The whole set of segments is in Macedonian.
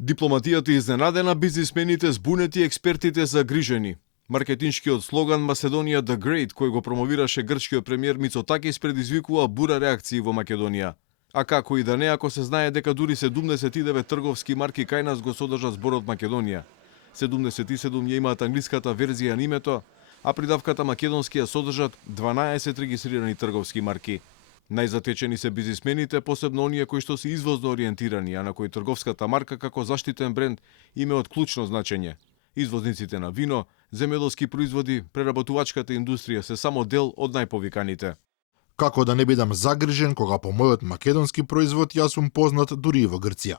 Дипломатијата изненадена, бизнисмените збунети, експертите загрижени. Маркетиншкиот слоган Macedоnia the Great, кој го промовираше грчкиот премиер Мицотакис, предизвикува бура реакции во Македонија. А како и да не, ако се знае дека дури 79 трговски марки кај нас го содржат зборот Македонија. 77 ја имаат англиската верзија на името, а придавката македонски ја содржат 12 регистрирани трговски марки. Најзатечени се бизнисмените, посебно оние кои што се извозно ориентирани, а на кои трговската марка како заштитен бренд има од клучно значење. Извозниците на вино, земјоделски производи, преработувачката индустрија се само дел од најповиканите. Како да не бидам загрижен кога по мојот македонски производ јас сум познат дури и во Грција.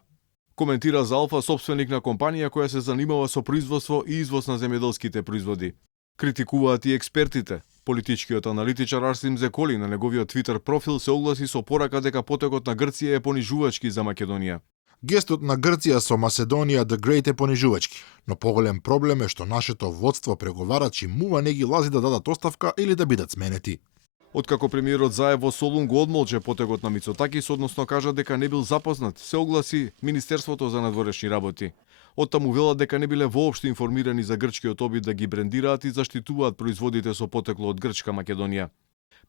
Коментира за Алфа собственик на компанија која се занимава со производство и извоз на земјоделските производи. Критикуваат и експертите. Политичкиот аналитичар Арсим Зеколи на неговиот Твитер профил се огласи со порака дека потекот на Грција е понижувачки за Македонија. Гестот на Грција со Macedоnia the Great е понижувачки, но поголем проблем е што нашето водство преговарачи мува не ги лази да дадат оставка или да бидат сменети. Откако премиерот Заев во Солун го одмолче потекот на Мицотакис, односно кажа дека не бил запознат, се огласи Министерството за надворешни работи. Оттаму вела дека не биле воопшто информирани за грчкиот обид да ги брендираат и заштитуваат производите со потекло од Грчка Македонија.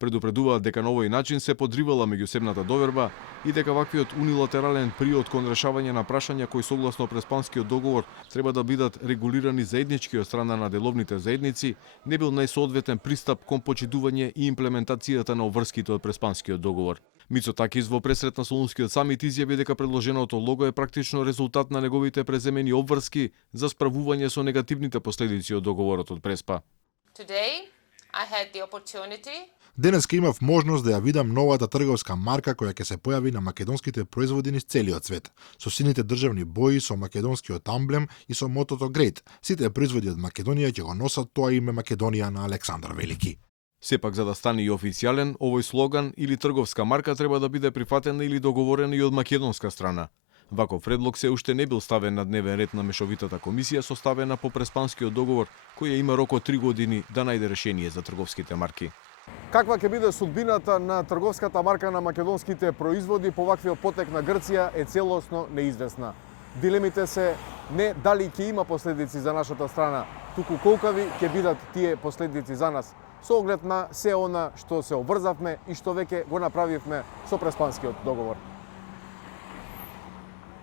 Предупредуваат дека на овој начин се подривала меѓусебната доверба и дека ваквиот унилатерален приод кон решавање на прашања кои согласно Преспанскиот договор треба да бидат регулирани заеднички од страна на деловните заедници, не бил најсоодветен пристап кон почитување и имплементацијата на обврските од Преспанскиот договор. Мицотакис во пресрет на Солунскиот самит изјави дека предложеното лого е практично резултат на неговите преземени обврски за справување со негативните последици од договорот од Преспа. Today, I had the opportunity Денеска имав можност да ја видам новата трговска марка која ќе се појави на македонските производи низ целиот свет, со сините државни бои, со македонскиот амблем и со мотото Great. Сите производи од Македонија ќе го носат тоа име Македонија на Александар Велики. Сепак, за да стане и официјален, овој слоган или трговска марка треба да биде прифатена или договорена и од македонска страна. Ваков предлог се уште не бил ставен на дневен ред на мешовитата комисија составена по Преспанскиот договор, која има рок од 3 години да најде решение за трговските марки. Каква ќе биде судбината на трговската марка на македонските производи по ваквиот потек на Грција е целосно неизвестна. Дилемите се не дали ќе има последици за нашата страна, туку колкави ќе бидат тие последици за нас, со оглед на се она што се обврзавме и што веќе го направивме со Преспанскиот договор.